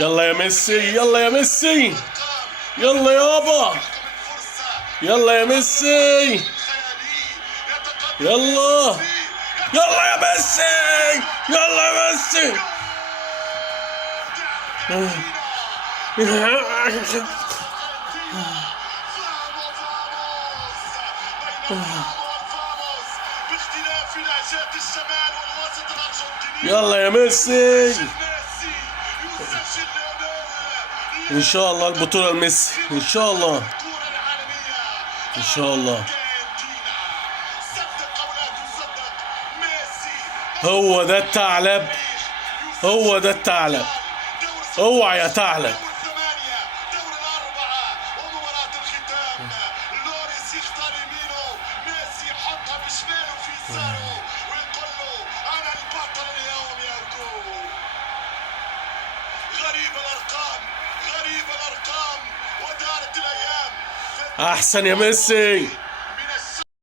يلا يا ميسي، يلا يا ميسي، يلا يابا، يلا يا ميسي، يلا، يلا يا ميسي، يلا يا ميسي. باختلاف لهجات الشمال والوسط الارجنتيني. يلا يا ميسي، ميسي يسجل ان شاء الله البطولة لميسي، ان شاء الله، الكرة العالمية. ان شاء الله. صدق او لا تصدق، ميسي هو ده الثعلب، هو ده الثعلب، اوعى يا ثعلب. دور الثمانية، دور الأربعة، ومباراة الختام. لوريس يختار يمينه، ميسي يحطها بشماله في يساره ويقول له أنا البطل اليوم يا جو. غريبة الأرقام، غريبة الأرقام، ودارت الأيام. احسن يا ميسي.